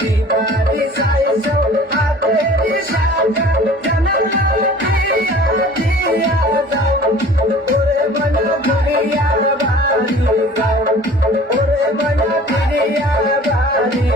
দিবারি সাইসো হাতেরি শাখা জানালা দিয়া দিয়া যাও ওরে মন ঘুরিয়া বাড়ি যাও ওরে মন ঘুরিয়া বাড়ি